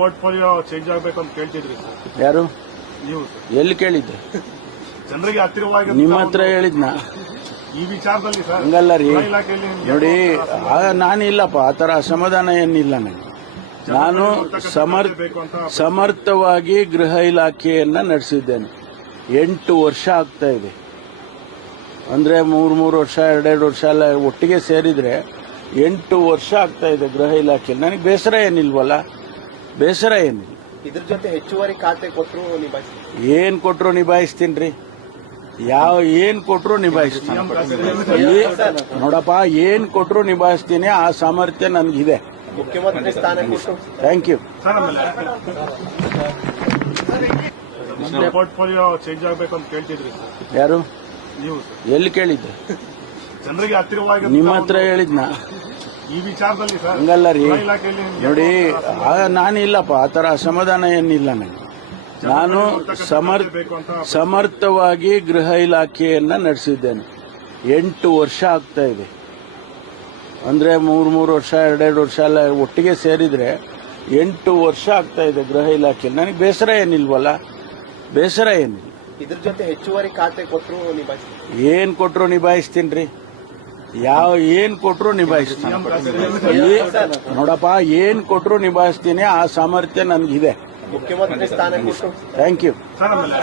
Portfolio change ಆಗಬೇಕು ಅಂತ ಕೇಳ್ತಿದ್ರಿ sir. ಯಾರು ನೀವು ಎಲ್ಲಿ ಕೇಳಿದ್ದೆ? ಜನರಿಗೆ ಹತ್ತಿರವಾಗಿ ನಿಮ್ಮ ಹತ್ರ ಹೇಳಿದ್ನ? ಈ ವಿಚಾರದಲ್ಲಿ ಸರ್ ಹಂಗಲ್ಲ ರೀ, ಗೃಹ ಇಲಾಖೆಯಲ್ಲಿ ನಿಮ್ಗೆ ನೋಡಿ ನಾನಿಲ್ಲಪ್ಪ, ಆ ಥರ ಅಸಮಾಧಾನ ಏನಿಲ್ಲ ನನಗೆ. ನಾನು ಬೇಕು ಅಂತ ಸಮರ್ಥವಾಗಿ ಗೃಹ ಇಲಾಖೆಯನ್ನ ನಡೆಸಿದ್ದೇನೆ. 8 ವರ್ಷ ಆಗ್ತಾ ಇದೆ. ಅಂದ್ರೆ 3 ವರ್ಷ 2 ವರ್ಷ ಎಲ್ಲ ಒಟ್ಟಿಗೆ ಸೇರಿದ್ರೆ 8 ವರ್ಷ ಆಗ್ತಾ ಇದೆ ಗೃಹ ಇಲಾಖೆಯಲ್ಲಿ. ನನಗೆ ಬೇಸರ ಏನಿಲ್ವಲ್ಲ, ಬೇಸರ ಏನಿಲ್ಲ. ಇದ್ರ ಜೊತೆ ಹೆಚ್ಚುವರಿ ಖಾತೆ ಕೊಟ್ಟರು ನಿಭಾಯಿಸ್ತೀನಿ. ಏನ್ ಕೊಟ್ರು ನಿಭಾಯಿಸ್ತೀನಿ. ಏನ್ ಕೊಟ್ರು ನಿಭಾಯಿಸ್ತೀನಿ. ನೋಡಪ್ಪ, ಏನ್ ಕೊಟ್ರು ನಿಭಾಯಿಸ್ತೀನಿ. ಆ ಸಾಮರ್ಥ್ಯ ನನ್ಗಿದೆ. ಮುಖ್ಯಮಂತ್ರಿ ಸ್ಥಾನ ಕೊಟ್ಟು ಥ್ಯಾಂಕ್ ಯು. ಸರ್ ಆಮೇಲೆ ಪೋರ್ಟ್ಫೋಲಿಯೋ ಚೇಂಜ್ ಆಗಬೇಕು ಅಂತ ಕೇಳ್ತಿದ್ರಿ ಸರ್. ಯಾರು ನೀವು ಎಲ್ಲಿ ಕೇಳಿದ್ದೆ? ಜನರಿಗೆ ಹತ್ತಿರವಾಗಿ ನಿಮ್ಮ ಹತ್ರ ಹೇಳಿದ್ನ? ಈ ವಿಚಾರದಲ್ಲಿ ಸರ್ ಹಂಗಲ್ಲ ರೀ, ಗೃಹ ಇಲಾಖೆಯಲ್ಲಿ ನಿಮ್ಗೆ ನೋಡಿ ನಾನಿಲ್ಲಪ್ಪ, ಆ ಥರ ಅಸಮಾಧಾನ ಏನಿಲ್ಲ ನನಗೆ. ನಾನು ಬೇಕು ಅಂತ ಸಮರ್ಥವಾಗಿ ಗೃಹ ಇಲಾಖೆಯನ್ನ ನಡೆಸಿದ್ದೇನೆ. 8 ವರ್ಷ ಆಗ್ತಾ ಇದೆ. ಅಂದ್ರೆ 3 ವರ್ಷ 2 ವರ್ಷ ಎಲ್ಲ ಒಟ್ಟಿಗೆ ಸೇರಿದ್ರೆ 8 ವರ್ಷ ಆಗ್ತಾ ಇದೆ ಗೃಹ ಇಲಾಖೆಯಲ್ಲಿ. ನನಗೆ ಬೇಸರ ಏನಿಲ್ವಲ್ಲ, ಬೇಸರ ಏನಿಲ್ಲ. ಇದ್ರ ಜೊತೆ ಹೆಚ್ಚುವರಿ ಖಾತೆ ಕೊಟ್ಟರು ನಿಭಾಯಿಸ್ತೀನಿ. ಏನ್ ಕೊಟ್ರು ನಿಭಾಯಿಸ್ತೀನಿ. ಏನ್ ಕೊಟ್ರು ನಿಭಾಯಿಸ್ತೀನಿ. ನೋಡಪ್ಪ, ಏನ್ ಕೊಟ್ರು ನಿಭಾಯಿಸ್ತೀನಿ. ಆ ಸಾಮರ್ಥ್ಯ ನನ್ಗಿದೆ. ಮುಖ್ಯಮಂತ್ರಿ ಸ್ಥಾನ ಕೊಟ್ಟು ಥ್ಯಾಂಕ್ ಯು. ಸರ್ ಆಮೇಲೆ